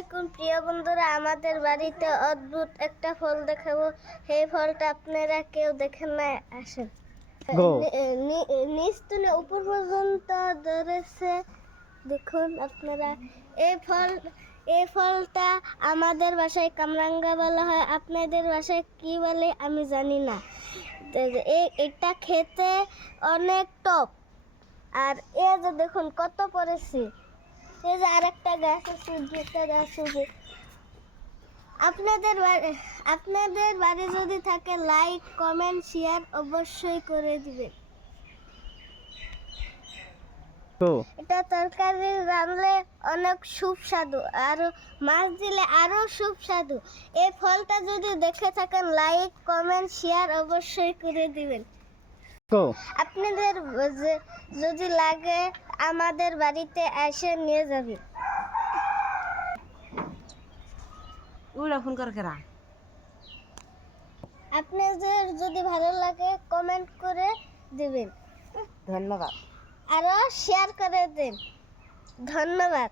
আলাইকুম প্রিয় বন্ধুরা, আমাদের বাড়িতে অদ্ভুত একটা ফল দেখাবো। সেই ফলটা আপনারা কেউ দেখেন না, আসেন। নিচ থেকে উপর পর্যন্ত ধরেছে, দেখুন আপনারা। এই ফলটা আমাদের ভাষায় কামরাঙ্গা বলা হয়, আপনাদের ভাষায় কি বলে আমি জানি না। এটা খেতে অনেক টক। আর এই যে দেখুন কত পড়েছে। এই যে আরেকটা গাছ আছে, দুটা গাছ আছে। আপনাদের বাড়ি যদি থাকে, লাইক কমেন্ট শেয়ার অবশ্যই করে দিবেন। এটা তরকারি রান্নলে অনেক সুস্বাদু, আর মাছ দিলে আরো সুস্বাদু। এই ফলটা যদি দেখে থাকেন, লাইক কমেন্ট শেয়ার অবশ্যই করে দিবেন। আপনাদের যদি লাগে আমাদের বাড়িতে এসে নিয়ে যাবে। আপনাদের যদি ভালো লাগে কমেন্ট করে দিবেন, ধন্যবাদ। আরো শেয়ার করে দিন। ধন্যবাদ।